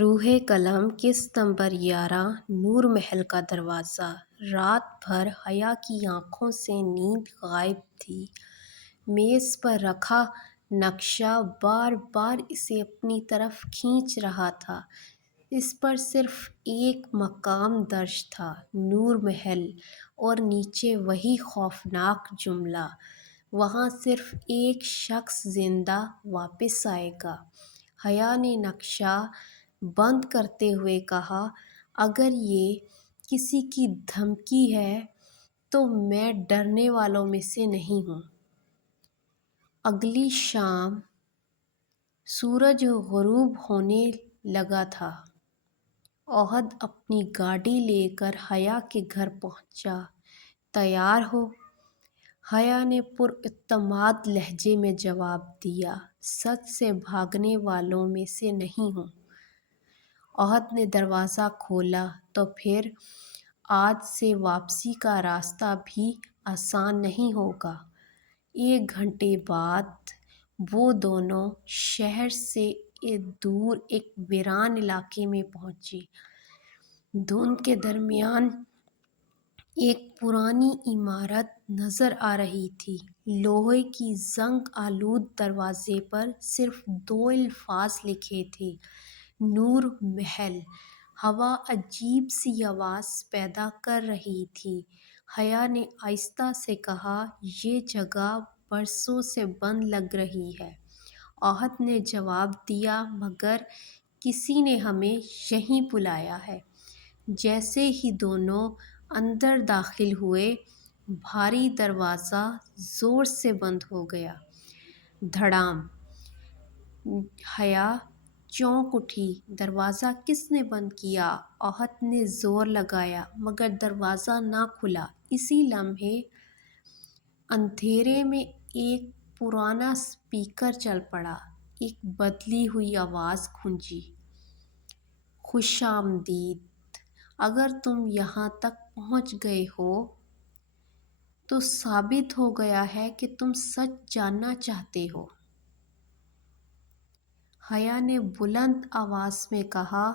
روح قلم قسط نمبر 11 نور محل کا دروازہ۔ رات بھر حیا کی آنکھوں سے نیند غائب تھی۔ میز پر رکھا نقشہ بار بار اسے اپنی طرف کھینچ رہا تھا۔ اس پر صرف ایک مقام درج تھا، نور محل، اور نیچے وہی خوفناک جملہ، وہاں صرف ایک شخص زندہ واپس آئے گا۔ حیا نے نقشہ بند کرتے ہوئے کہا، اگر یہ کسی کی دھمکی ہے تو میں ڈرنے والوں میں سے نہیں ہوں۔ اگلی شام سورج غروب ہونے لگا تھا۔ احد اپنی گاڑی لے کر حیا کے گھر پہنچا۔ تیار ہو؟ حیا نے پر اعتماد لہجے میں جواب دیا، سچ سے بھاگنے والوں میں سے نہیں ہوں۔ احد نے دروازہ کھولا تو پھر آج سے واپسی کا راستہ بھی آسان نہیں ہوگا۔ 1 گھنٹے بعد وہ دونوں شہر سے دور ایک ویران علاقے میں پہنچے۔ دھند کے درمیان ایک پرانی عمارت نظر آ رہی تھی۔ لوہے کی زنگ آلود دروازے پر صرف 2 الفاظ لکھے تھے، نور محل۔ ہوا عجیب سی آواز پیدا کر رہی تھی۔ حیا نے آہستہ سے کہا، یہ جگہ برسوں سے بند لگ رہی ہے۔ احد نے جواب دیا، مگر کسی نے ہمیں یہیں بلایا ہے۔ جیسے ہی دونوں اندر داخل ہوئے، بھاری دروازہ زور سے بند ہو گیا۔ دھڑام! حیا چونک اٹھی۔ دروازہ کس نے بند کیا؟ احد نے زور لگایا، مگر دروازہ نہ کھلا۔ اسی لمحے اندھیرے میں ایک پرانا اسپیکر چل پڑا۔ ایک بدلی ہوئی آواز گونجی، خوش آمدید! اگر تم یہاں تک پہنچ گئے ہو تو ثابت ہو گیا ہے کہ تم سچ جاننا چاہتے ہو۔ حیا نے بلند آواز میں کہا،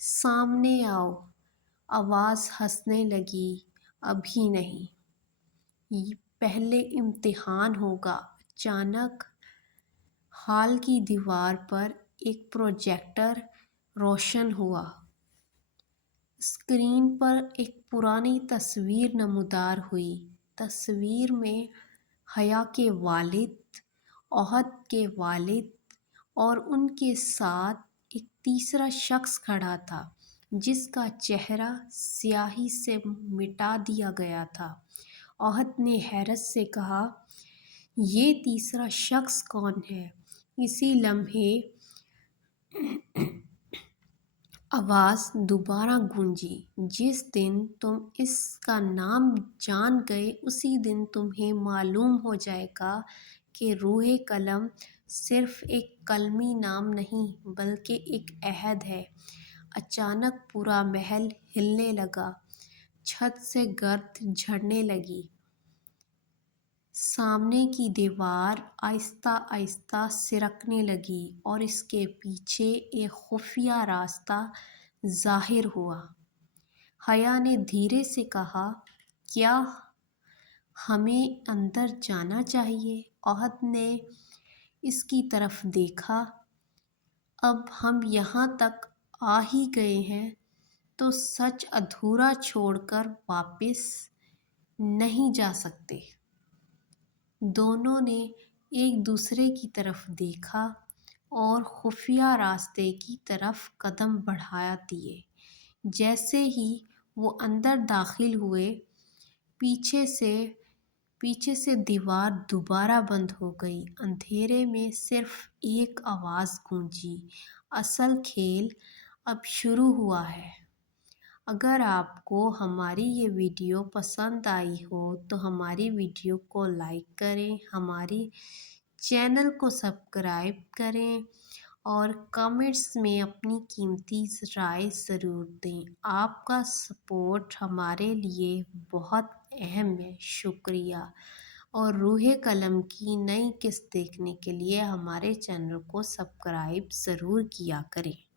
سامنے آؤ۔ آواز ہنسنے لگی، ابھی نہیں، پہلے امتحان ہوگا۔ اچانک ہال کی دیوار پر ایک پروجیکٹر روشن ہوا۔ اسکرین پر ایک پرانی تصویر نمودار ہوئی۔ تصویر میں حیا کے والد، احد کے والد اور ان کے ساتھ ایک تیسرا شخص کھڑا تھا، جس کا چہرہ سیاہی سے مٹا دیا گیا تھا۔ احد نے حیرت سے کہا، یہ تیسرا شخص کون ہے؟ اسی لمحے آواز دوبارہ گونجی، جس دن تم اس کا نام جان گئے اسی دن تمہیں معلوم ہو جائے گا کہ روح قلم صرف ایک قلمی نام نہیں بلکہ ایک عہد ہے۔ اچانک پورا محل ہلنے لگا، چھت سے گرد جھڑنے لگی۔ سامنے کی دیوار آہستہ آہستہ سرکنے لگی اور اس کے پیچھے ایک خفیہ راستہ ظاہر ہوا۔ حیا نے دھیرے سے کہا، کیا ہمیں اندر جانا چاہیے؟ احد نے اس کی طرف دیکھا، اب ہم یہاں تک آ ہی گئے ہیں تو سچ ادھورا چھوڑ کر واپس نہیں جا سکتے۔ دونوں نے ایک دوسرے کی طرف دیکھا اور خفیہ راستے کی طرف قدم بڑھا دیے۔ جیسے ہی وہ اندر داخل ہوئے، پیچھے سے دیوار دوبارہ بند ہو گئی۔ اندھیرے میں صرف ایک آواز گونجی، اصل کھیل اب شروع ہوا ہے۔ اگر آپ کو ہماری یہ ویڈیو پسند آئی ہو تو ہماری ویڈیو کو لائک کریں، ہماری چینل کو سبسکرائب کریں اور کمنٹس میں اپنی قیمتی رائے ضرور دیں۔ آپ کا سپورٹ ہمارے لیے بہت اہم ہے۔ شکریہ اور روح قلم کی نئی قسط دیکھنے کے لیے ہمارے چینل کو سبسکرائب ضرور کیا کریں۔